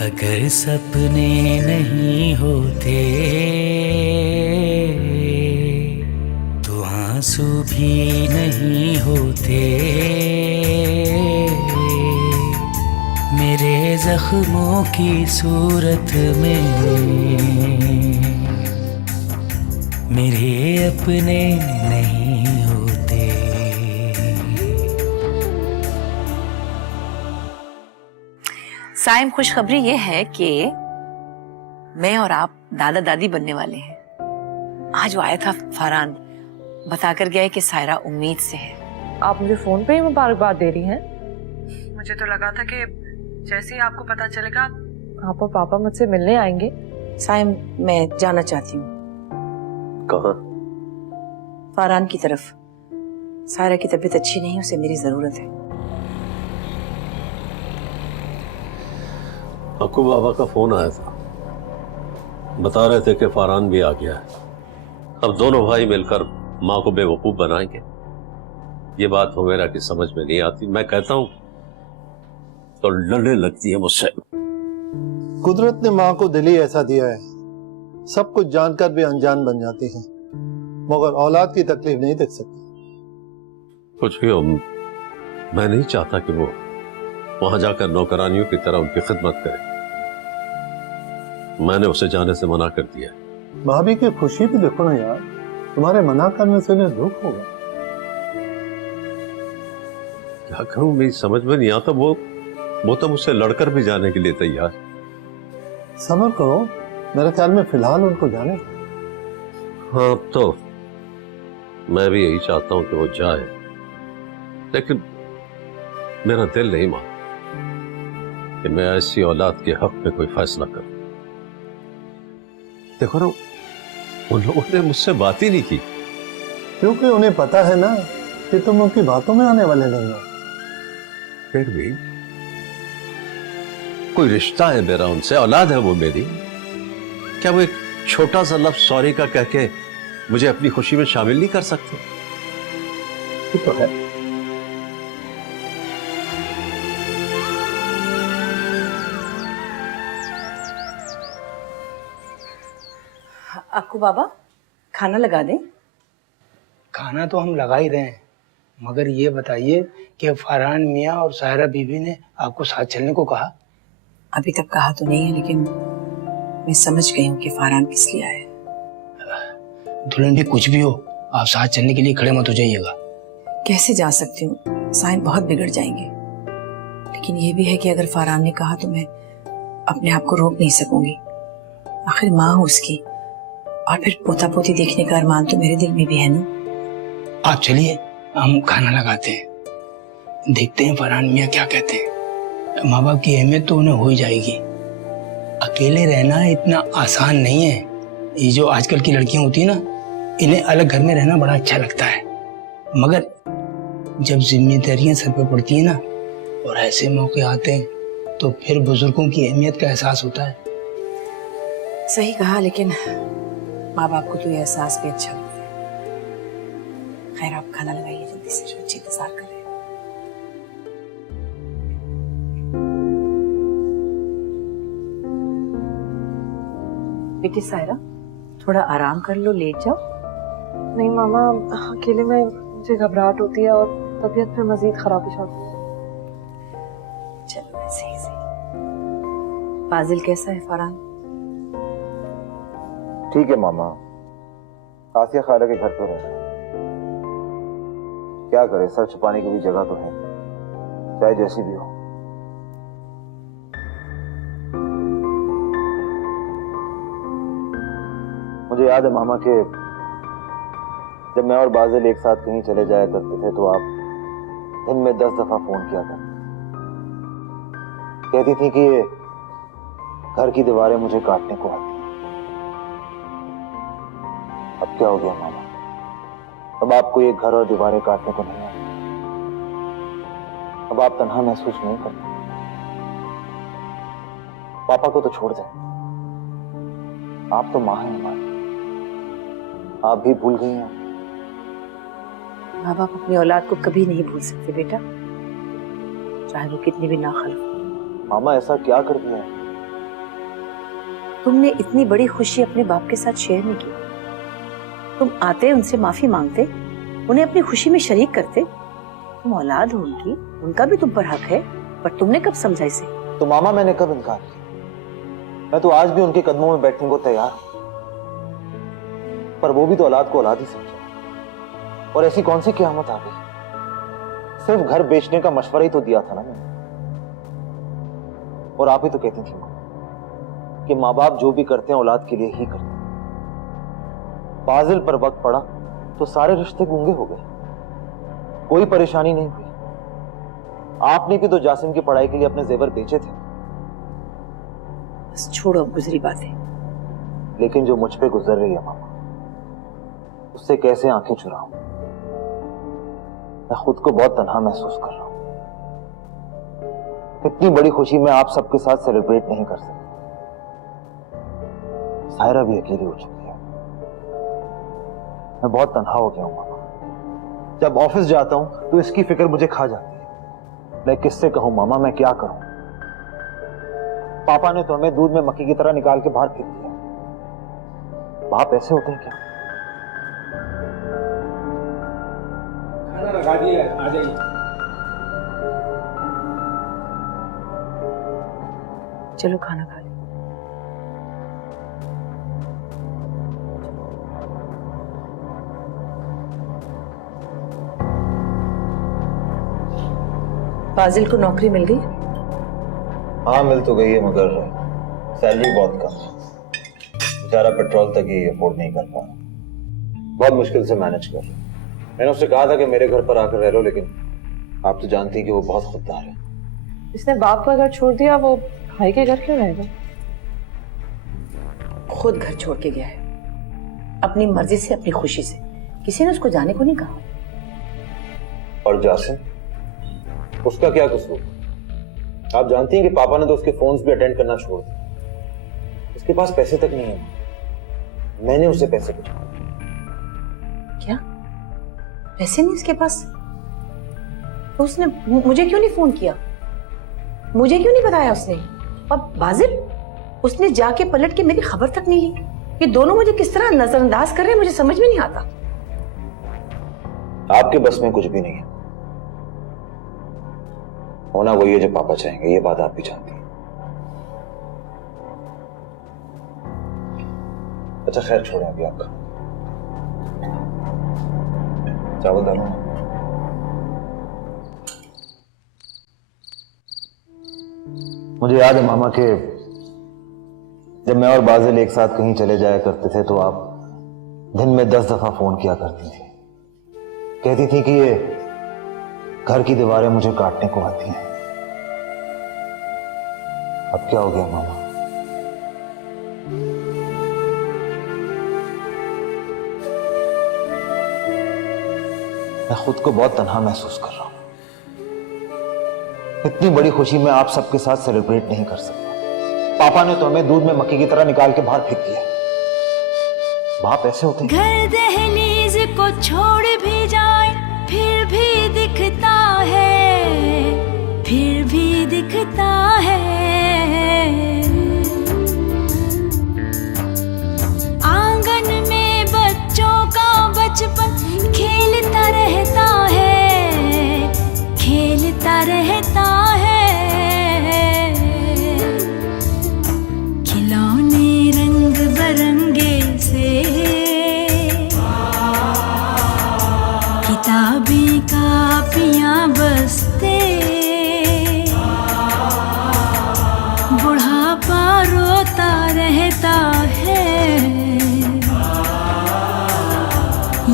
अगर सपने नहीं होते तो आंसू भी नहीं होते। मेरे जख्मों की सूरत में मेरे अपने नहीं होते। साइम, खुशखबरी ये है कि मैं और आप दादा दादी बनने वाले हैं। आज वो आया था फरहान, बताकर गया है कि सायरा उम्मीद से है। आप मुझे फोन पे ही मुबारकबाद दे रही हैं? मुझे तो लगा था कि जैसे ही आपको पता चलेगा आप और पापा मुझसे मिलने आएंगे। साइम, मैं जाना चाहती हूँ। कहाँ? फरहान की तरफ। सायरा की तबीयत अच्छी नहीं, उसे मेरी जरूरत है। अक्कू बाबा का फोन आया था, बता रहे थे कि फरहान भी आ गया है। अब दोनों भाई मिलकर माँ को बेवकूफ बनाएंगे। ये बात वगैरह की समझ में नहीं आती। मैं कहता हूँ तो लड़ने लगती है मुझसे। कुदरत ने माँ को दिल ही ऐसा दिया है, सब कुछ जानकर भी अनजान बन जाती है, मगर औलाद की तकलीफ नहीं देख सकती। कुछ भी हो, मैं नहीं चाहता कि वो वहां जाकर नौकरानियों की तरह उनकी खिदमत करे। मैंने उसे जाने से मना कर दिया। भाभी की खुशी भी देखो ना यार, तुम्हारे मना करने से उन्हें दुख होगा। क्या करूं, मेरी समझ में नहीं आता। वो तो मुझसे लड़कर भी जाने के लिए तैयार। सब्र करो, मेरे ख्याल में फिलहाल उनको जाने। हाँ, तो मैं भी यही चाहता हूं कि वो जाए, लेकिन मेरा दिल नहीं मानता कि मैं ऐसी औलाद के हक में कोई फैसला करूं। देखो ना, उन लोगों ने मुझसे बात ही नहीं की, क्योंकि उन्हें पता है ना कि तुम उनकी बातों में आने वाले नहीं हो। फिर भी कोई रिश्ता है मेरा उनसे, औलाद है वो मेरी। क्या वो एक छोटा सा लफ्ज सॉरी का कह के मुझे अपनी खुशी में शामिल नहीं कर सकते? ये तो है। अक्कू बाबा, खाना लगा दें? खाना तो हम लगा ही रहे हैं, मगर ये बताइए कि फरहान मियाँ और सायरा बीबी ने आपको साथ चलने को कहा? अभी तक कहा तो नहीं है, लेकिन मैं समझ गई हूँ कि फरहान किस लिए आया है। दुल्हन भी कुछ भी हो, आप साथ चलने के लिए खड़े मत हो जाइएगा। कैसे जा सकती हूँ? साइम बहुत बिगड़ जाएंगे। लेकिन ये भी है कि अगर फरहान ने कहा तो मैं अपने आप को रोक नहीं सकूंगी। आखिर माँ हूँ उसकी, और फिर पोता पोती देखने का अरमान तो मेरे दिल में भी है ना। आप चलिए, हम खाना लगाते हैं, देखते हैं फरहान मियाँ क्या कहते हैं। माँ बाप की अहमियत तो उन्हें हो ही जाएगी। अकेले रहना इतना आसान नहीं है। ये जो आजकल की लड़कियां होती है ना, इन्हें अलग घर में रहना बड़ा अच्छा लगता है, मगर जब जिम्मेदारियां सर पे पड़ती है ना और ऐसे मौके आते हैं तो फिर बुजुर्गों की अहमियत का एहसास होता है। सही कहा, लेकिन माँ बाप को तो ये एहसास भी अच्छा लगता है। खैर, आप खाना लगाइए जल्दी से, बच्चे इंतजार कर रहे हैं। बेटी सायरा, थोड़ा आराम कर लो, लेट जाओ। नहीं मामा, अकेले में मुझे घबराहट होती है और तबीयत फिर मजीद खराब हो जाती है। चलो, ऐसे ही सही। फाजिल कैसा है फरहान? ठीक है मामा, आसिया खाला के घर पे रहना। क्या करे, सर छुपाने की भी जगह तो है, चाहे जैसी भी हो। मुझे याद है मामा के जब मैं और बाजिल एक साथ कहीं चले जाया करते थे तो आप दिन में 10 दफा फोन किया करते, कहती थी कि ये घर की दीवारें मुझे काटने को आती। अब क्या हो गया मामा? अब आपको ये घर और दीवारें काटने को नहीं आती। अब आप तन्हा महसूस नहीं करते। पापा को तो छोड़ दें, आप तो मां हैं हमारी, आप भी भूल गई हैं। माँ बाप अपनी औलाद को कभी नहीं भूल सकते बेटा, चाहे वो कितनी भी नाखुश हो। मामा ऐसा क्या कर दिया है? तुमने इतनी बड़ी खुशी अपने बाप के साथ शेयर नहीं की। तुम आते, उनसे माफी मांगते, उन्हें अपनी खुशी में शरीक करते। तुम औलाद हो उनकी, उनका भी तुम पर हक है, पर तुमने कब समझा इसे? तो मामा मैंने कब इनकार किया? मैं तो आज भी उनके कदमों में बैठने को तैयार हूं, पर वो भी तो औलाद को औलाद ही समझा। और ऐसी कौन सी क़यामत आ गई? सिर्फ घर बेचने का मशवरा ही तो दिया था ना मैंने। और आप ही तो कहती थी कि माँ बाप जो भी करते हैं औलाद के लिए ही करते हैं। फाजिल पर वक्त पड़ा तो सारे रिश्ते गूंगे हो गए, कोई परेशानी नहीं हुई। आपने भी तो जासिम की पढ़ाई के लिए अपने जेवर बेचे थे। बस छोड़ो गुजरी बातें। लेकिन जो मुझ पे गुजर रही है मामा, उससे कैसे आंखें चुराऊं? मैं खुद को बहुत तन्हा महसूस कर रहा हूं। इतनी बड़ी खुशी मैं आप सबके साथ सेलिब्रेट नहीं कर सकता। सायरा भी अकेली हो चुकी है। मैं बहुत तन्हा हो गया हूं मामा। जब ऑफिस जाता हूं तो इसकी फिक्र मुझे खा जाती है। मैं किससे कहूं मामा, मैं क्या करूं? पापा ने तो हमें दूध में मक्खी की तरह निकाल के बाहर फेंक दिया। बाप ऐसे होते हैं क्या? खाना लगा दिया, आ जाइए। चलो खाना खा लो। फाजिल को नौकरी मिल गई? हाँ मिल तो गई है, मगर सैलरी बहुत कम है। बेचारा पेट्रोल तक ही अफोर्ड नहीं कर पा रहा। बहुत मुश्किल से मैनेज कर रहा। मैंने उससे कहा था कि मेरे घर पर आकर रह लो, लेकिन आप तो जानती हैं कि वो बहुत खुददार है। इसने बाप का घर छोड़ दिया, वो भाई के घर क्यों रहेगा? खुद घर छोड़ के गया है, अपनी मर्जी से, अपनी खुशी से। किसी ने उसको जाने को नहीं कहा। और जासिम, उसका क्या कसूर? आप जानती हैं कि पापा ने तो उसके फोन्स भी अटेंड करना छोड़ दिया। उसके पास पैसे तक नहीं है। मैंने उसे पैसे भिजवाए। क्या पैसे नहीं उसके पास? तो उसने मुझे क्यों नहीं फोन किया? मुझे क्यों नहीं बताया उसने? और बाजिल, उसने जाके पलट के मेरी खबर तक नहीं ली। ये दोनों मुझे किस तरह नजरअंदाज कर रहे हैं, मुझे समझ में नहीं आता। आपके बस में कुछ भी नहीं है। होना वही है जो पापा चाहेंगे, ये बात आप भी जानती हैं। अच्छा खैर छोड़ें अभी आपका। चावल डालो। मुझे याद है मामा के जब मैं और बाजिल एक साथ कहीं चले जाया करते थे तो आप दिन में 10 दफा फोन किया करती थी। कहती थी कि ये घर की दीवारें मुझे काटने को आती हैं। अब क्या हो गया मामा? मैं खुद को बहुत तन्हा महसूस कर रहा हूं। इतनी बड़ी खुशी मैं आप सबके साथ सेलिब्रेट नहीं कर सकता। पापा ने तो हमें दूध में मक्खी की तरह निकाल के बाहर फेंक दिया। बाप ऐसे होते हैं। घर दहलीज को छोड़ भी जाए फिर भी दिखता है, फिर भी दिखता है। आंगन में बच्चों का बचपन खेलता रहता है, खेलता रहता है। खिलौने रंग बरंगे से, किताबें कापियां बसते, बुढ़ापा रोता रहता है।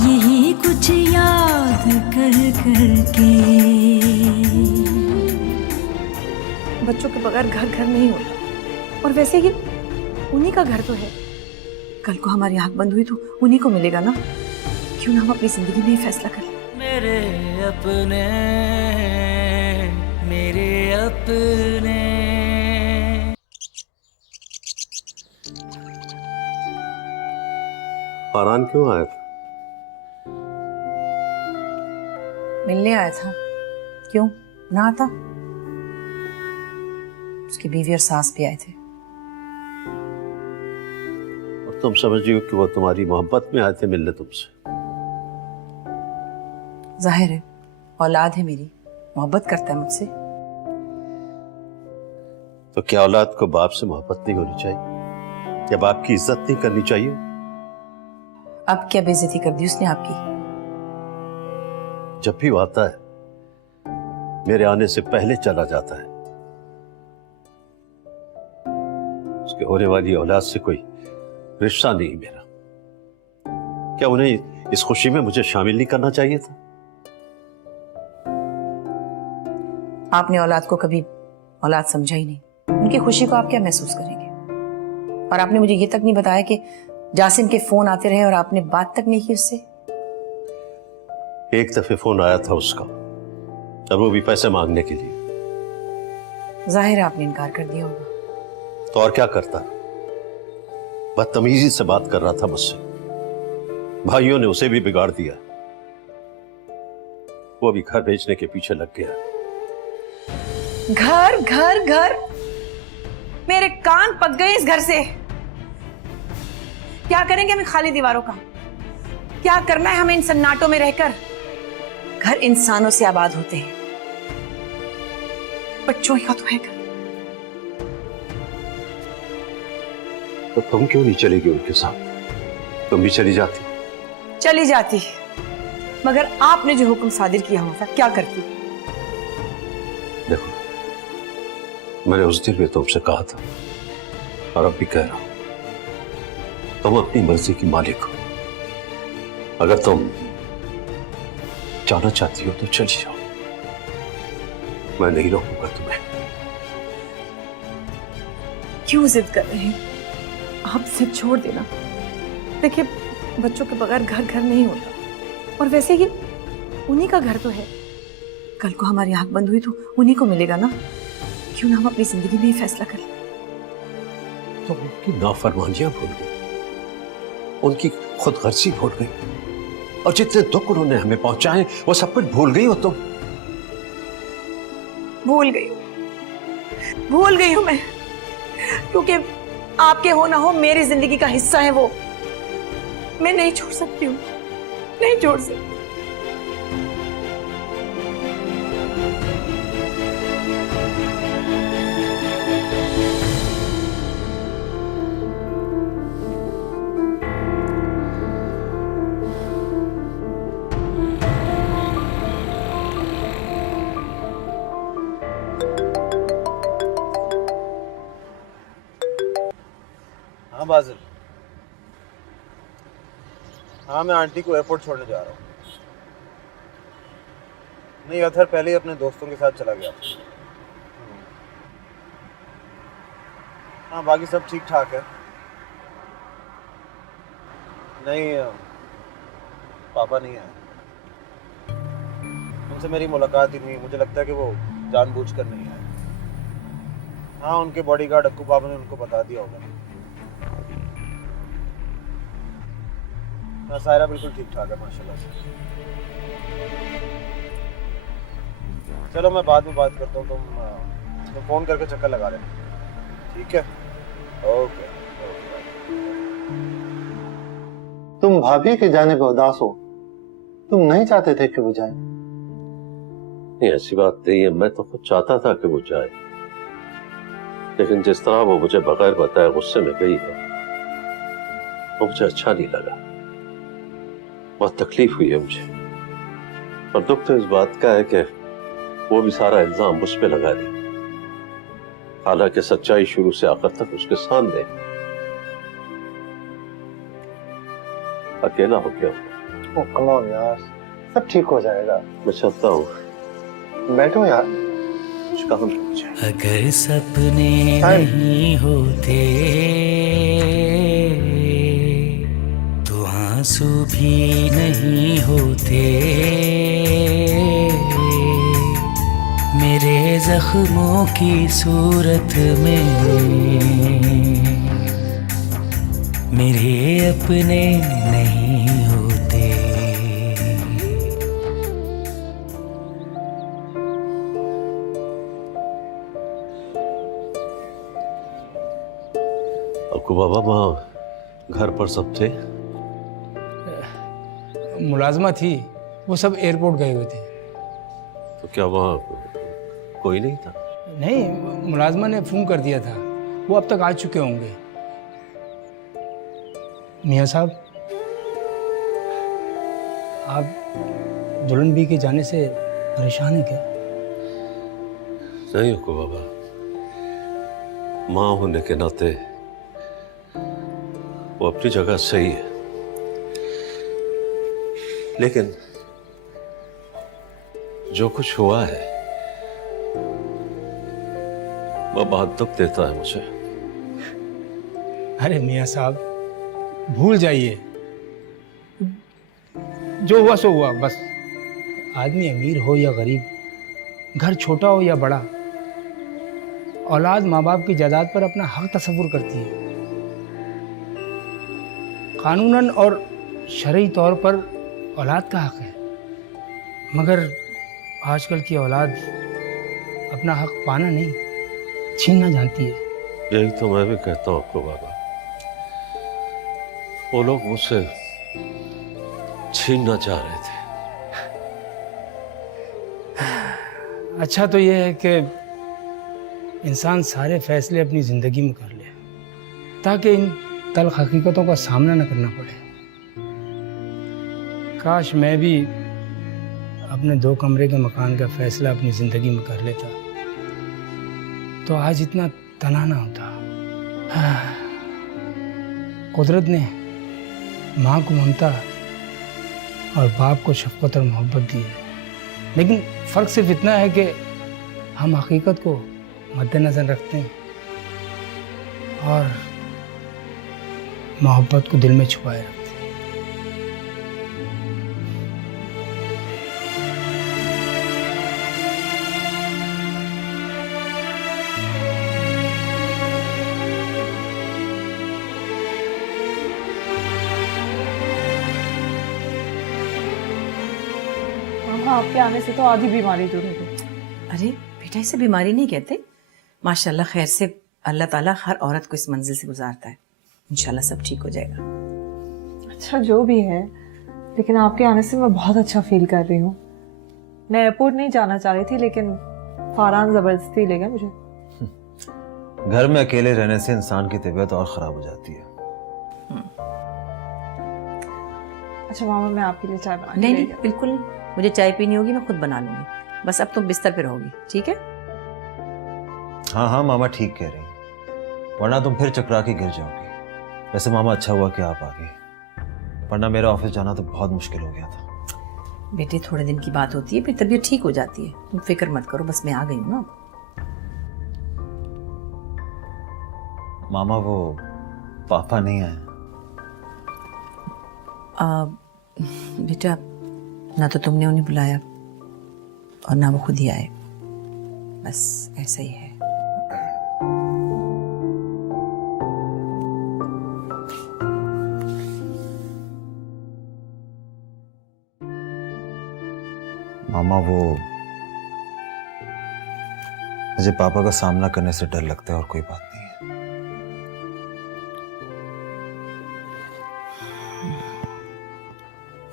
यही कुछ याद कर करके। बच्चों के बगैर घर घर नहीं होता। और वैसे ही उन्हीं का घर तो है। कल को हमारी आंख बंद हुई तो उन्हीं को मिलेगा ना। क्यों ना हम अपनी जिंदगी में ये फैसला करें? मेरे अपने, मेरे अपने। फारान क्यों आया था? मिलने आया था। क्यों ना आता? उसकी बीवी और सास भी आए थे। तुम समझ रही हो कि वो तुम्हारी मोहब्बत में आए थे मिलने तुमसे। जाहिर है औलाद है मेरी, मोहब्बत करता है मुझसे। तो क्या औलाद को बाप से मोहब्बत नहीं होनी चाहिए, या बाप की इज्जत नहीं करनी चाहिए? अब क्या बेइज्जती कर दी उसने आपकी? जब भी वो आता है मेरे आने से पहले चला जाता है। उसके होने वाली औलाद से कोई रिश्ता नहीं मेरा। क्या उन्हें इस खुशी में मुझे शामिल नहीं करना चाहिए था? आपने औलाद को कभी औलाद समझा ही नहीं। उनकी खुशी को आप क्या महसूस करेंगे? और आपने मुझे ये तक नहीं बताया कि जासिम के फोन आते रहे और आपने बात तक नहीं की उससे। एक दफे फोन आया था उसका, और वो भी पैसे मांगने के लिए। जाहिर है आपने इनकार कर दिया होगा। तो और क्या करता? बदतमीजी से बात कर रहा था मुझसे। भाइयों ने उसे भी बिगाड़ दिया। वो भी घर बेचने के पीछे लग गया। घर घर घर, मेरे कान पक गए इस घर से। क्या करेंगे हमें खाली दीवारों का? क्या करना है हमें इन सन्नाटों में रहकर? घर इंसानों से आबाद होते हैं, बच्चों का तो है घर। तो तुम क्यों नहीं चलेगी उनके साथ? तुम भी चली जाती। चली जाती, मगर आपने जो हुक्म सादिर किया हुआ था क्या करती? देखो, मैंने उस दिन में तुमसे कहा था और अब भी कह रहा हूं, तुम अपनी मर्जी की मालिक हो। अगर तुम जाना चाहती हो तो चली जाओ, मैं नहीं रोकूंगा तुम्हें। क्यों जिद कर रहे हैं? आप जिद छोड़ देना। देखिए, बच्चों के बगैर घर घर नहीं होता, और वैसे ही उन्हीं का घर तो है। कल को हमारी आंख बंद हुई तो उन्हीं को मिलेगा ना। क्यों ना हम अपनी जिंदगी में ही फैसला कर लें? तो उनकी नाफरमानियां भूल गई, उनकी खुदगर्जी भूल गई, और जितने दुख उन्होंने हमें पहुंचाए वो सब कुछ भूल गई हो तुम। भूल गई हूं मैं, क्योंकि आपके हो ना हो मेरी जिंदगी का हिस्सा है वो। मैं नहीं छोड़ सकती हूँ, नहीं छोड़ सकती। हाँ बाजिल, हाँ मैं आंटी को एयरपोर्ट छोड़ने जा रहा हूँ। नहीं, अथर पहले ही अपने दोस्तों के साथ चला गया। हाँ बाकी सब ठीक ठाक है। नहीं, पापा नहीं आए। उनसे मेरी मुलाकात ही नहीं। मुझे लगता है कि वो जानबूझकर नहीं आए। हाँ, उनके बॉडीगार्ड अक्कू पापा ने उनको बता दिया होगा। हाँ, सायरा बिल्कुल ठीक ठाक है माशाल्लाह से। चलो मैं बाद में बात करता हूँ। तुम फोन करके चक्कर लगा लेना, ठीक है? ओके। तुम भाभी के जाने पर उदास हो। तुम नहीं चाहते थे कि वो जाए? नहीं, ऐसी बात नहीं है। मैं तो खुद चाहता था कि वो जाए, लेकिन जिस तरह वो मुझे बगैर बताए गुस्से में गई है, वो मुझे अच्छा नहीं लगा। बहुत तकलीफ हुई है मुझे, और दुख तो इस बात का है कि वो भी सारा इल्जाम मुझ पे लगा दी, हालांकि सच्चाई शुरू से आखिर तक उसके सामने। अकेला हो गया। ओ कम ऑन यार, सब ठीक हो जाएगा। मैं चाहता हूँ। बैठो यार, कुछ काम है मुझे। अगर सपने नहीं होते तो आंसू भी नहीं होते। मेरे जख्मों की सूरत में मेरे अपने नहीं होते। अक्कू बाबा, माँ घर पर सब थे? मुलाजमा थी, वो सब एयरपोर्ट गए हुए थे। तो क्या वहाँ कोई नहीं था? नहीं, मुलाजमा ने फ़ोन कर दिया था, वो अब तक आ चुके होंगे। मियाँ साहब, आप दुल्हन बी के जाने से परेशान हैं क्या? नहीं को बाबा, माँ होने के नाते वो अपनी जगह सही है, लेकिन जो कुछ हुआ है वह बहुत दुख देता है मुझे। अरे मियाँ साहब, भूल जाइए, जो हुआ सो हुआ। बस आदमी अमीर हो या गरीब, घर छोटा हो या बड़ा, औलाद माँ बाप की जायदाद पर अपना हक तस्वुर करती है। कानूनन और शरई तौर पर औलाद का हक है, मगर आजकल की औलाद अपना हक पाना नहीं, छीनना जानती है। यही तो मैं भी कहता हूँ आपको बाबा, वो लोग मुझसे छीनना चाह रहे थे। अच्छा तो यह है कि इंसान सारे फैसले अपनी ज़िंदगी में कर ले, ताकि इन तल्ख हकीकतों का सामना न करना पड़े। काश मैं भी अपने 2 कमरे के मकान का फैसला अपनी ज़िंदगी में कर लेता, तो आज इतना तनाव ना होता। कुदरत ने माँ को ममता और बाप को शफकत और मोहब्बत दी है, लेकिन फ़र्क सिर्फ इतना है कि हम हकीकत को मद्देनज़र रखते हैं और मोहब्बत को दिल में छुपाए रखते हैं। मामा, आपके आने से तो आधी बीमारी दूर हो गई। अरे बेटा, इसे बीमारी नहीं कहते। माशाल्लाह खैर से अल्लाह ताला हर औरत को इस मंजिल से गुजारता है। इंशाल्लाह सब ठीक हो जाएगा। अच्छा जो भी है, लेकिन आपके आने से मैं बहुत अच्छा फील कर रही हूँ। मैं एयरपोर्ट नहीं जाना चाह रही थी, लेकिन फारान जबरदस्ती ले गए मुझे। घर में अकेले रहने से इंसान की तबीयत और खराब हो जाती है। अच्छा मामा, मैं आपके लिए चाय बना के नहीं ले नहीं, आई। बिल्कुल नहीं, मुझे चाय पीनी होगी, मैं खुद बना लूंगी। बस अब तुम बिस्तर पे रहोगी, ठीक है? हाँ हाँ मामा ठीक कह रही हैं, वरना तुम फिर चकरा के गिर जाओगी। वैसे मामा अच्छा हुआ कि आप आ गए, वरना मेरा ऑफिस जाना तो बहुत मुश्किल हो गया था। बेटे, थोड़े दिन की बात होती है, फिर तबीयत ठीक हो जाती है। तुम फिक्र मत करो, बस मैं आ गई हूँ ना। मामा वो पापा नहीं आए? बेटा, ना तो तुमने उन्हें बुलाया और ना वो खुद ही आए, बस ऐसा ही है। मामा वो मुझे पापा का सामना करने से डर लगता है और कोई बात नहीं है।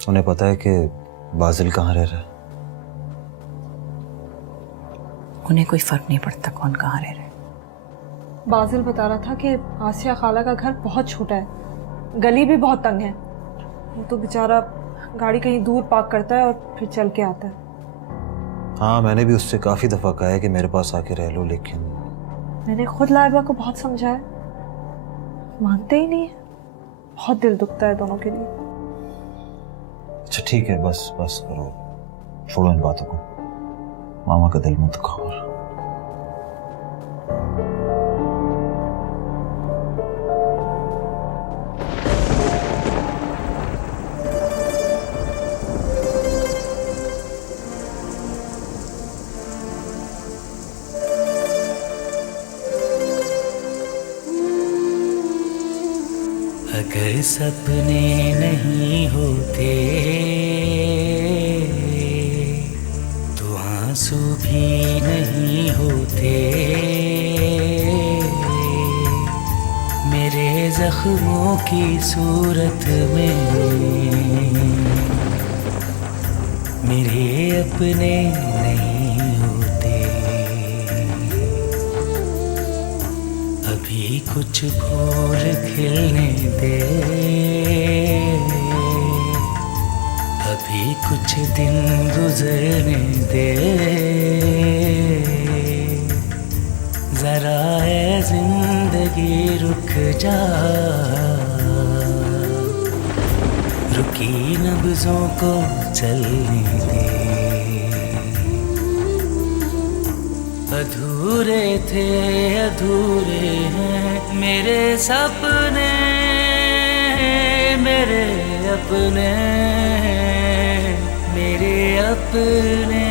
उन्हें पता है कि बाजिल कहाँ रह रहा है? उन्हें कोई फर्क नहीं पड़ता कौन कहाँ रह रहा है। बाजिल बता रहा था कि आसिया खाला का घर बहुत छोटा है, गली भी बहुत तंग है। वो तो बेचारा गाड़ी कहीं दूर पार्क करता है और फिर चल के आता है। हाँ, मैंने भी उससे काफी दफा कहा है कि मेरे पास आके रह लो, लेकिन मैंने खुद लाइबा को बहुत समझाया, मानते ही नहीं है। बहुत दिल दुखता है दोनों के लिए। अच्छा ठीक है, बस बस करो, छोड़ो इन बातों को। मामा का दिल मत दुखाओ। अगर सपने नहीं होते तो आंसू भी नहीं होते। मेरे जख्मों की सूरत में मेरे अपने नहीं होते। अभी कुछ फूल खिलने दे, अभी कुछ दिन गुजरने दे, जरा है जिंदगी रुक जा, रुकी नब्जों को चलने दे। अधूरे थे अधूरे हैं मेरे सपने, मेरे अपने, मेरे अपने।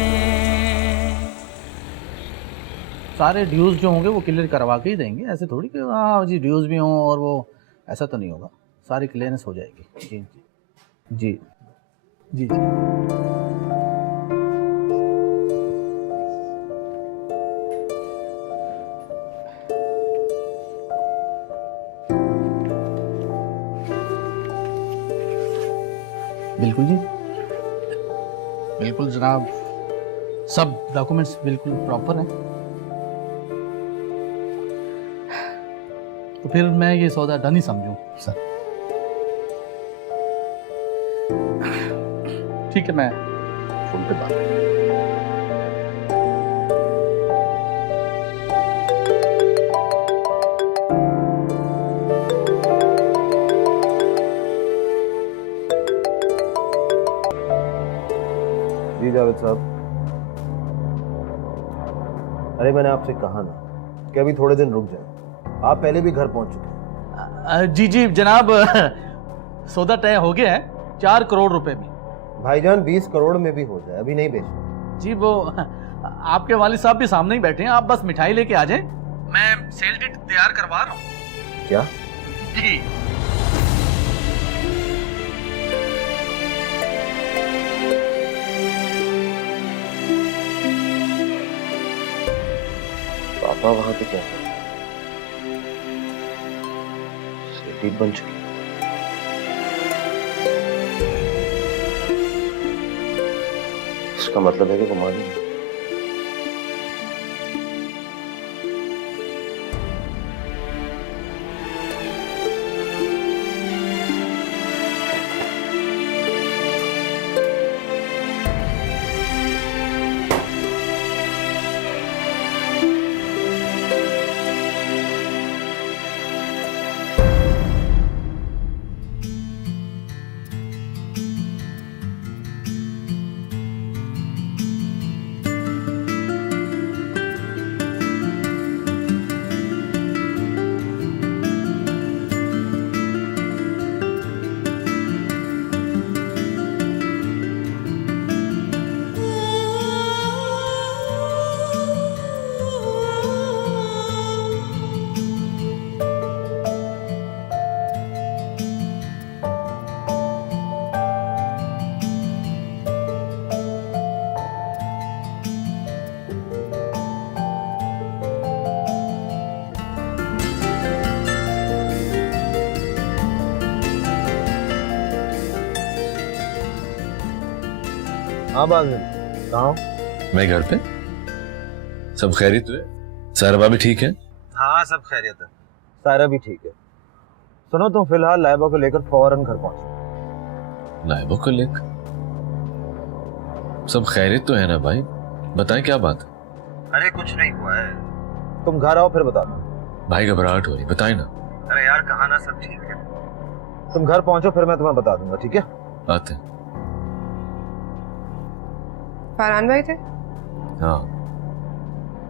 सारे ड्यूज जो होंगे वो क्लियर करवा के ही देंगे, ऐसे थोड़ी कि हाँ जी ड्यूज भी हों और वो, ऐसा तो नहीं होगा, सारी क्लियरेंस हो जाएगी। जी जी जी जी। बिल्कुल जी, बिल्कुल जनाब, सब डॉक्यूमेंट्स बिल्कुल प्रॉपर हैं। तो फिर मैं ये सौदा डन ही समझूं सर। ठीक है, मैं फोन पे बात करूं। जी जावेद साहब, अरे मैंने आपसे कहा ना कि अभी थोड़े दिन रुक जाए, आप पहले भी घर पहुंच चुके हैं। जी जी जनाब, सौदा तय हो गया है 4 करोड़ रुपए में। भाईजान 20 करोड़ में भी हो जाए, अभी नहीं बेचना। जी वो आपके वालिद साहब भी सामने ही बैठे हैं, आप बस मिठाई लेके आ जाएं, मैं सेल डीड तैयार करवा रहा हूँ। क्या? जी पापा वहां पे क्या है? सेल बन चुकी। इसका मतलब है कि वो मालूम है। हाँ बाज़िल, कहाँ हो? मैं घर पे। सब खैरियत है? सारा भाभी ठीक है? हाँ सब खैरियत है, सारा भी ठीक है। सुनो, तुम फिलहाल लाइबा को लेकर फौरन घर पहुंचो। लाइबा को लेकर? सब खैरियत तो है ना भाई, बताएं क्या बात है? अरे कुछ नहीं हुआ है, तुम घर आओ फिर बता दो। भाई घबराहट हो रही, बताएं ना। अरे यार कहा ना सब ठीक है, तुम घर पहुंचो फिर मैं तुम्हें बता दूंगा, ठीक है? आते हैं। फरहान भाई थे? हाँ,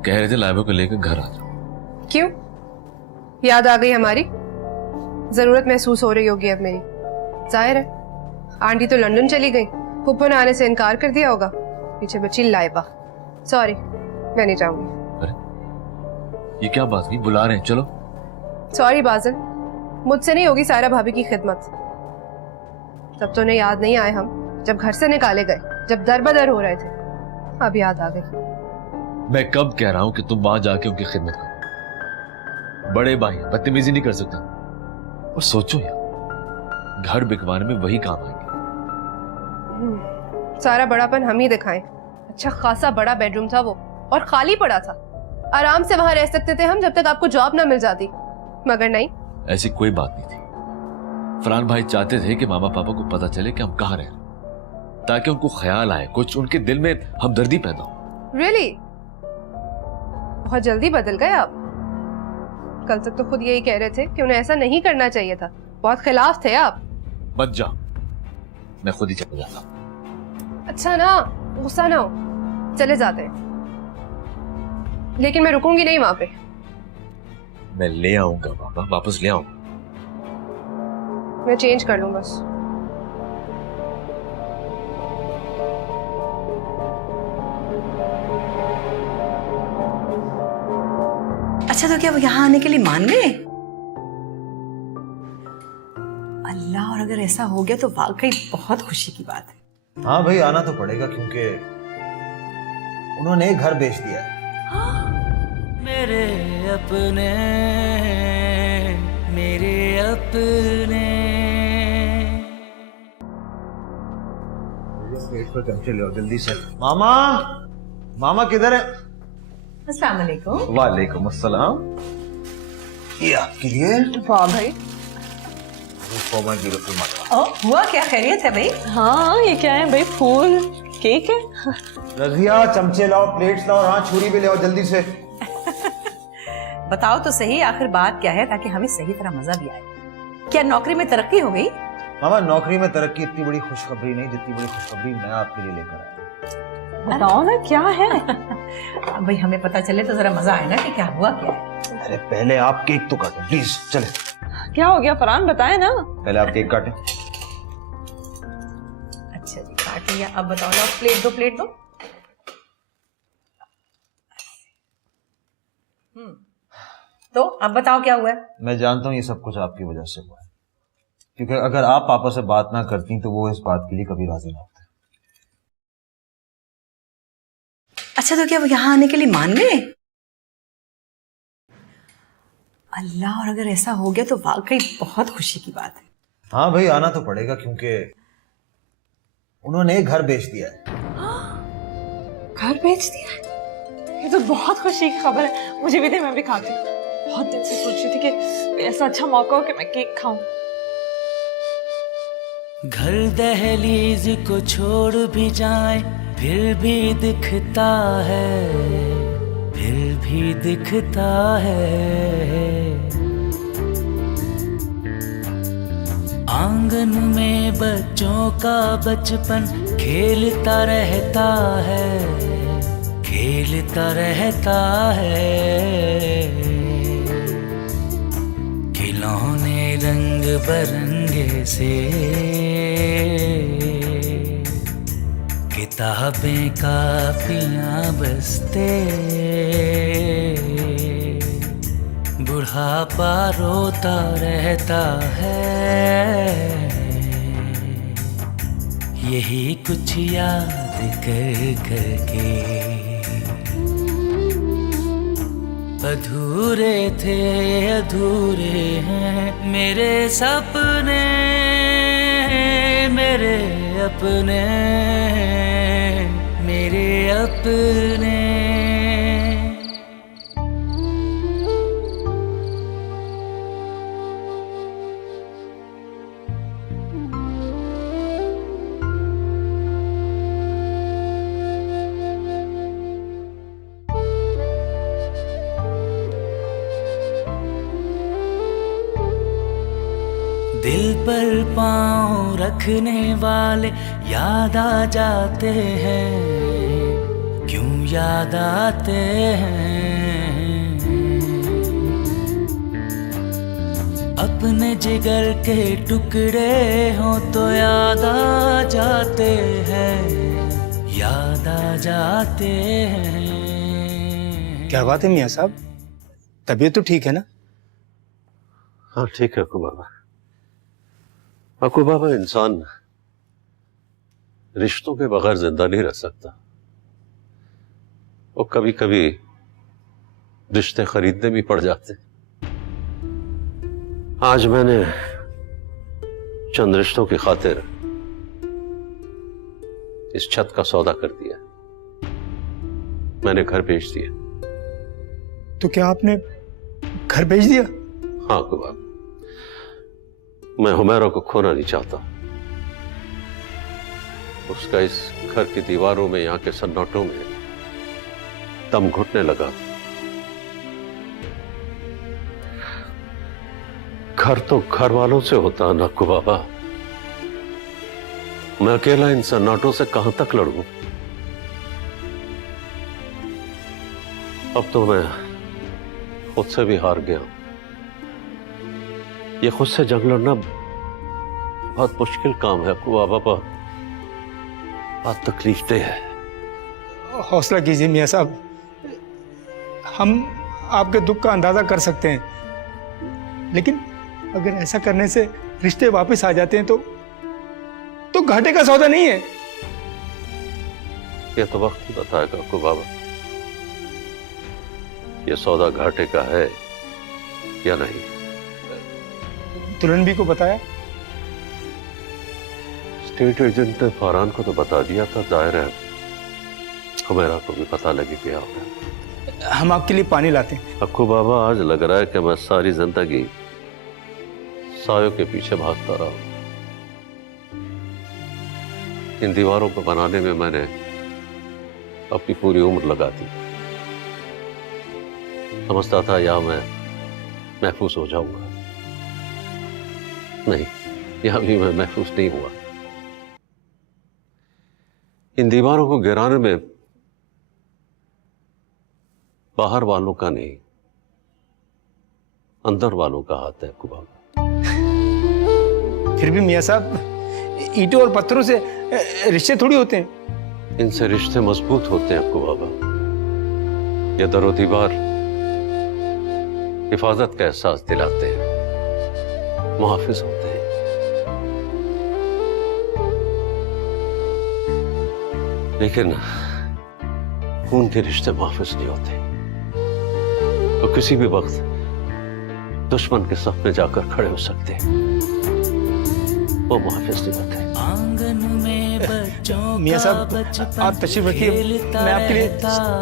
कह रहे थे लाइबा को लेकर घर आ जाओ। क्यों? याद आ गई हमारी? जरूरत महसूस हो रही होगी अब मेरी। जाहिर है, आंटी तो लंदन चली गई, फूफो ने आने से इनकार कर दिया होगा, पीछे बची लाइबा। सॉरी, मैं नहीं जाऊंगी। अरे ये क्या बात हुई, बुला रहे हैं, चलो। सॉरी बाज़िल, मुझसे नहीं होगी सारा भाभी की खिदमत। तब तो उन्हें याद नहीं आए हम, जब घर से निकाले गए, जब दर बदर हो रहे थे। अब याद आ गई। मैं कब कह रहा हूं कि तुम वहां जाके उनकी खिदमत करो। बड़े भाई हैं, बदतमीजी नहीं कर सकता। और सोचो यार, घर बिकवाने में वही काम आएंगे। सारा बड़ापन हम ही दिखाएं। अच्छा खासा बड़ा बेडरूम था वो, और खाली पड़ा था। आराम से वहां रह सकते थे हम जब तक आपको जॉब ना मिल जाती, मगर नहीं। ऐसी कोई बात नहीं थी। फरहान भाई चाहते थे कि मामा पापा को पता चले कि हम कहाँ रह रहे हैं, ताकि उनको ख्याल आए, कुछ उनके दिल में हमदर्दी पैदा हो। रियली? बहुत जल्दी बदल गए आप। कल तक तो खुद यही कह रहे थे कि उन्हें ऐसा नहीं करना चाहिए था, बहुत खिलाफ थे आप। मत जा, मैं खुद ही चला जाता। अच्छा ना, गुस्सा ना हो, चले जाते हैं, लेकिन मैं रुकूंगी नहीं वहां पे। मैं ले आऊंगा मामा, वापस ले आऊंगा। मैं चेंज कर लूं बस। अच्छा तो क्या वो यहाँ आने के लिए मान गए? अल्लाह, और अगर ऐसा हो गया तो वाकई बहुत खुशी की बात है। हाँ भाई, आना तो पड़ेगा क्योंकि उन्होंने एक घर बेच दिया है। मेरे अपने, मेरे अपने। पेट पर चमचे ले जल्दी से। मामा, मामा किधर है? अस्सलाम वालेकुम। वालेकुम अस्सलाम। ये आपके लिए। वाह भाई। हुआ क्या, खैरियत है भाई? हाँ, ये क्या है भाई? फूल, केक है? रजिया, चमचे लाओ, प्लेट्स लाओ, हाँ छुरी भी ले आओ जल्दी से। बताओ तो सही, आखिर बात क्या है, ताकि हमें सही तरह मजा भी आए। क्या नौकरी में तरक्की हो गई? मामा, नौकरी में तरक्की इतनी बड़ी खुशखबरी नहीं जितनी बड़ी खुशखबरी मैं आपके लिए लेकर आया। बताओ ना क्या है। भाई हमें पता चले तो जरा मजा आए ना कि क्या हुआ क्या है। अरे पहले आप केक तो काटें प्लीज, चले। क्या हो गया फरहान, बताए ना। पहले आप केक काटें। अच्छा जी, काट लिया। अब बताओ ना, प्लेट दो, प्लेट दो। तो अब बताओ क्या हुआ है? मैं जानता हूँ ये सब कुछ आपकी वजह से हुआ है, क्योंकि अगर आप पापा से बात ना करती तो वो इस बात के लिए कभी राजी ना होते। अच्छा तो क्या वो यहाँ आने के लिए मान गए? अल्लाह, और अगर ऐसा हो गया तो वाकई बहुत खुशी की बात है। हाँ भाई, आना तो पड़ेगा क्योंकि उन्होंने एक घर बेच दिया है। घर बेच दिया है? ये तो बहुत खुशी की खबर है। मुझे भी दे, मैं भी खाती हूँ। बहुत दिन से सोच रही थी कि ऐसा अच्छा मौका हो कि मैं केक खाऊं। घर दहलीज को छोड़ भी जाए फिर भी दिखता है, फिर भी दिखता है। आंगन में बच्चों का बचपन खेलता रहता है, खेलता रहता है। खिलौने रंग बिरंगे से, किताबें कापियां बस्ते, बुढ़ापा रोता रहता है। यही कुछ याद कर करके अधूरे थे, अधूरे हैं मेरे सपने, मेरे अपने, मेरे अपने। दिल पर पाँव रखने वाले याद आ जाते हैं, क्यों याद आते हैं। अपने जिगर के टुकड़े हों तो याद आ जाते हैं, याद आ जाते हैं। क्या बात है मियाँ साहब, तबीयत तो ठीक है ना? हाँ ठीक है अकू बाबा। अकू बाबा, इंसान रिश्तों के बगैर जिंदा नहीं रह सकता। और कभी कभी रिश्ते खरीदने भी पड़ जाते। आज मैंने चंद रिश्तों की खातिर इस छत का सौदा कर दिया। मैंने घर बेच दिया। तो क्या आपने घर बेच दिया? हाँ कुबाब, मैं हुमैरा को खोना नहीं चाहता। उसका इस घर की दीवारों में, यहाँ के सन्नाटों में दम घुटने लगा था। घर तो घर वालों से होता है ना कुबाबा। मैं अकेला इन सन्नाटों से कहां तक लड़ूं? अब तो मैं खुद से भी हार गया। ये खुद से जंग लड़ना बहुत मुश्किल काम है कुबाबा, बहुत तकलीफ दे है। हौसला कीजिए मियाँ साहब, हम आपके दुख का अंदाजा कर सकते हैं, लेकिन अगर ऐसा करने से रिश्ते वापस आ जाते हैं तो घाटे का सौदा नहीं है। यह तो वक्त ही बताएगा कुबाबा, यह सौदा घाटे का है या नहीं। दुल्हन भी को बताया? स्टेट एजेंट ने फरहान को तो बता दिया था, जाहिर है हुमैरा को भी पता लगी गया होगा। हम आपके लिए पानी लाते हैं। अक्कू बाबा, आज लग रहा है कि मैं सारी जिंदगी सायों के पीछे भागता रहा हूं। इन दीवारों को बनाने में मैंने अपनी पूरी उम्र लगा दी। समझता था यहां मैं महफूज हो जाऊंगा, नहीं, यहां भी मैं महफूज नहीं हुआ। इन दीवारों को गिराने में बाहर वालों का नहीं, अंदर वालों का हाथ है कुबाबा। फिर भी मियाँ साहब, ईंटों और पत्थरों से रिश्ते थोड़ी होते हैं। इनसे रिश्ते मजबूत होते हैं कुबाबा। ये दरो दीवार हिफाजत का एहसास दिलाते हैं, मुहाफिज होते हैं। लेकिन खून के रिश्ते मुहाफिज नहीं होते। तो किसी भी वक्त दुश्मन के सफ में जाकर खड़े हो सकते हैं, वो मुहाफिज नहीं होते। आंगन में बच्चों मियाँ साहब, आप तशरीफ रखिए, मैं आपके लिए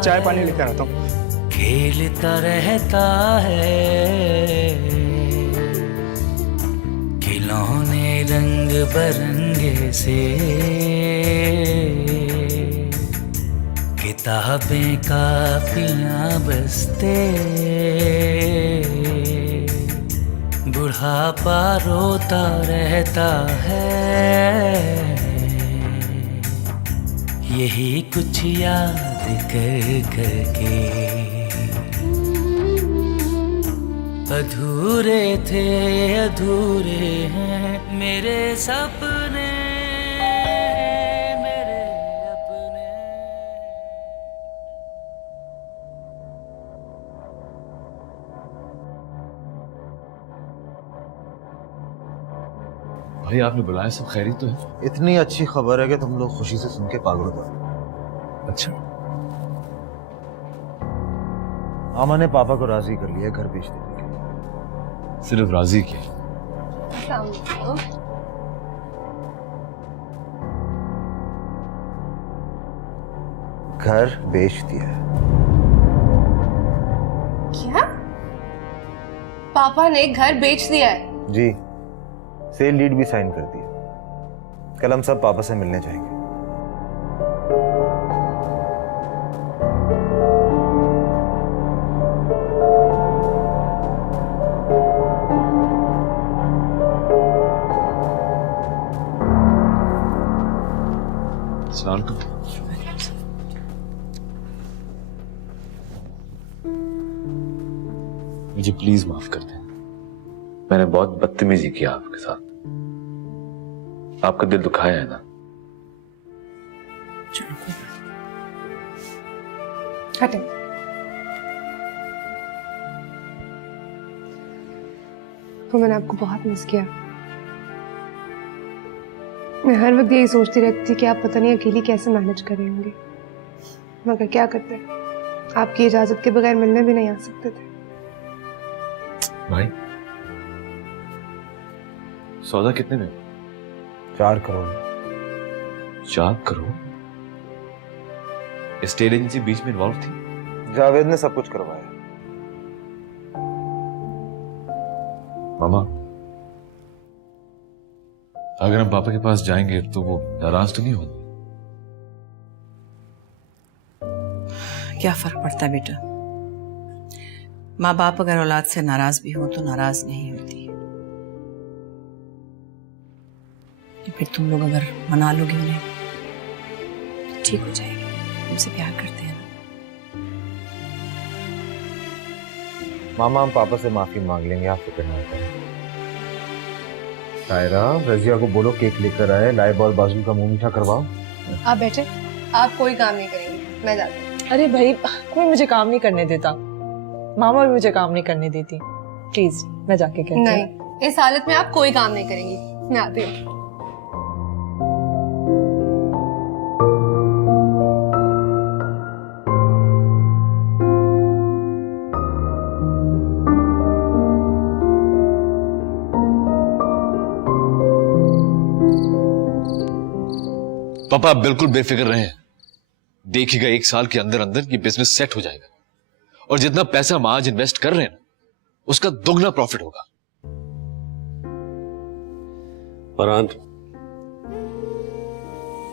चाय पानी लेकर आता हूँ। खेलता रहता है, खिलौने रंग बरंगे से, किताबें कापियां बस्ते, बुढ़ापा रोता रहता है, यही कुछ याद कर करके। अधूरे थे अधूरे हैं मेरे सपने, मेरे अपने। भाई आपने बुलाया, सब खैरियत तो है? इतनी अच्छी खबर है कि तुम लोग खुशी से सुन के पागल हो जाओ। अच्छा, आमा ने पापा को राजी कर लिया घर बेच देने के लिए। सिर्फ राजी के? घर बेच दिया। क्या? पापा ने घर बेच दिया है? जी, सेल डीड भी साइन कर दिया। कल हम सब पापा से मिलने जाएंगे। सलाम को मुझे प्लीज माफ कर दें। मैंने बहुत बदतमीजी किया आपके साथ, आपका दिल दुखाया है ना? हटे। तो मैंने आपको बहुत मिस किया। मैं हर वक्त यही सोचती रहती थी कि आप पता नहीं अकेली कैसे मैनेज कर रहे होंगे, मगर क्या करते, आपकी इजाजत के बगैर मिलने भी नहीं आ सकते थे। भाई, सौदा कितने में? 4 करोड़। 4 करोड़? स्टेट एजेंसी बीच में इन्वॉल्व थी? जावेद ने सब कुछ करवाया। मामा, अगर हम पापा के पास जाएंगे तो वो नाराज तो नहीं होंगे? क्या फर्क पड़ता है बेटा, माँ बाप अगर औलाद से नाराज भी हो तो नाराज नहीं होती। फिर तुम लोग अगर मना लोगे उन्हें ठीक हो जाएगी, तुमसे प्यार करते हैं ना। मामा, हम पापा से माफी मांग लेंगे, आप फिक्र ना करें। सायरा, रजिया को बोलो केक लेकर आए, लाइब और बाजू का मुंह मीठा करवाओ। आप बैठे, आप कोई काम नहीं करेंगे, मैं जाती हूँ। अरे भाई, कोई मुझे काम नहीं करने देता, मामा भी मुझे काम नहीं करने देती। प्लीज मैं जाके कहती हूँ। नहीं, इस हालत में आप कोई काम नहीं करेंगी, मैं आती हूँ। पापा आप बिल्कुल बेफिक्र रहें, देखिएगा 1 साल के अंदर अंदर ये बिजनेस सेट हो जाएगा और जितना पैसा हम आज इन्वेस्ट कर रहे हैं ना, उसका दोगुना प्रॉफिट होगा। फरहान,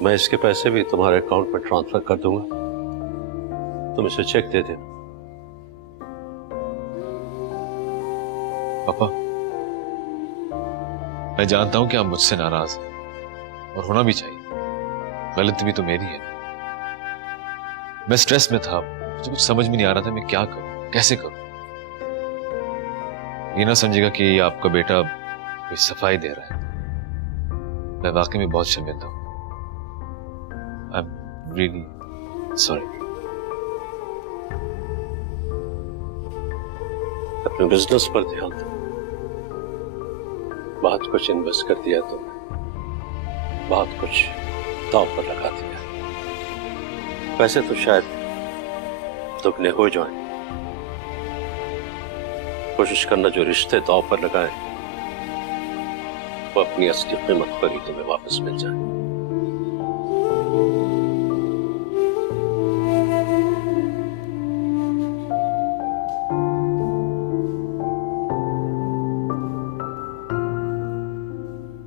मैं इसके पैसे भी तुम्हारे अकाउंट में ट्रांसफर कर दूंगा, तुम इसे चेक दे देना। पापा, मैं जानता हूं कि आप मुझसे नाराज हैं और होना भी चाहिए, गलती भी तो मेरी है। मैं स्ट्रेस में था, मुझे कुछ समझ में नहीं आ रहा था मैं क्या करूं, कैसे करूं। ये ना समझेगा कि आपका बेटा कोई सफाई दे रहा है, मैं वाकई में बहुत शर्मिंदा हूं। I am really sorry. अपने बिजनेस पर ध्यान दो, बहुत कुछ इन्वेस्ट कर दिया तुमने, बहुत कुछ दांव पर लगा दिया। पैसे तो शायद दुगने हो जाएं, कोशिश करना जो रिश्ते दांव पर लगाए वो अपनी असली कीमत पर ही तुम्हें वापस मिल जाए।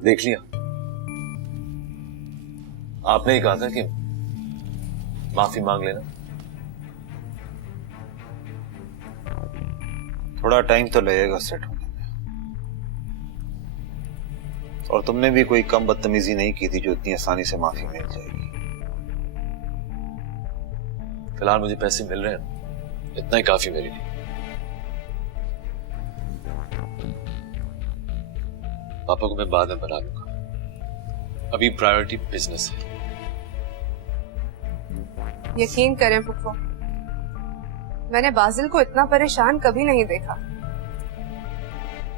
देख लिया, आपने ही कहा था कि माफी मांग लेना। थोड़ा टाइम तो लगेगा सेट होने में, और तुमने भी कोई कम बदतमीजी नहीं की थी जो इतनी आसानी से माफी मिल जाएगी। फिलहाल मुझे पैसे मिल रहे हैं, इतना ही काफी मेरे लिए। पापा को मैं बाद में बना लूंगा, अभी प्रायोरिटी बिजनेस है। यकीन करें फुफो, मैंने बाजिल को इतना परेशान कभी नहीं देखा।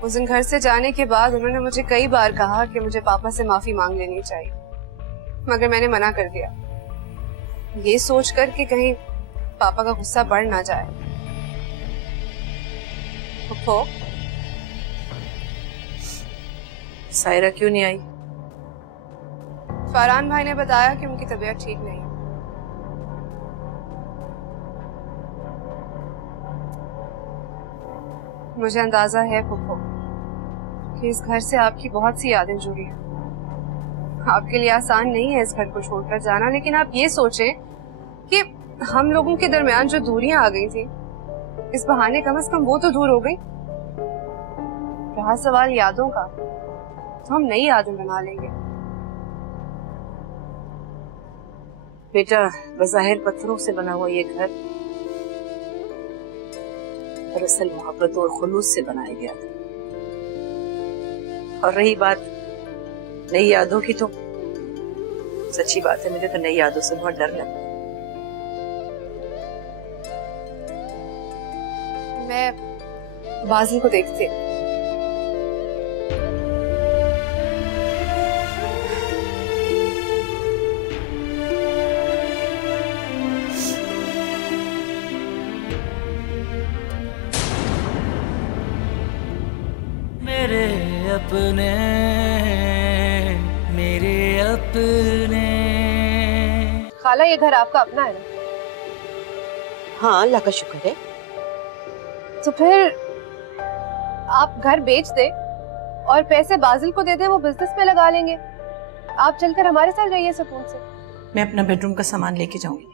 उस दिन घर से जाने के बाद उन्होंने मुझे कई बार कहा कि मुझे पापा से माफी मांग लेनी चाहिए, मगर मैंने मना कर दिया, ये सोचकर कि कहीं पापा का गुस्सा बढ़ ना जाए। फुफो, सायरा क्यों नहीं आई? फरहान भाई ने बताया कि उनकी तबीयत ठीक नहीं है। मुझे अंदाजा है फुफो कि इस घर से आपकी बहुत सी यादें जुड़ी हैं। आपके लिए आसान नहीं है इस घर को छोड़कर जाना, लेकिन आप ये सोचें कि हम लोगों के दरमियान जो दूरियां आ गई थी, इस बहाने कम से कम वो तो दूर हो गई। रहा सवाल यादों का, तो हम नई यादें बना लेंगे। बेटा, बज़ाहिर पत्थरों से बना हुआ ये घर दरअसल मोहब्बत और खुलूस से बनाया गया था। और रही बात नई यादों की, तो सच्ची बात है, मुझे तो नई यादों से बहुत डर लगता है। मैं बाजिल को देखती। तेरे अपने, मेरे अपने। खाला ये घर आपका अपना है ना? हाँ अल्लाह का शुक्र है। तो फिर आप घर बेच दे और पैसे बाजिल को दे दे, वो बिजनेस में लगा लेंगे। आप चलकर हमारे साथ रहिए सुकून से। मैं अपना बेडरूम का सामान लेके जाऊंगी,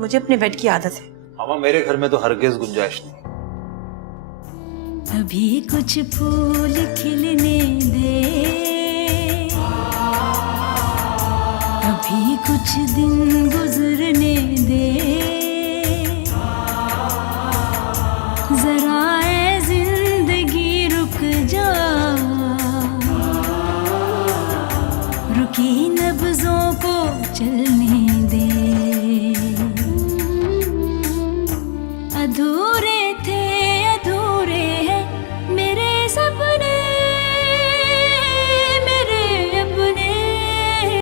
मुझे अपने बेड की आदत है। मामा मेरे घर में तो हरगिज गुंजाइश नहीं। अभी कुछ फूल खिलने दे, अभी कुछ दिन गुजर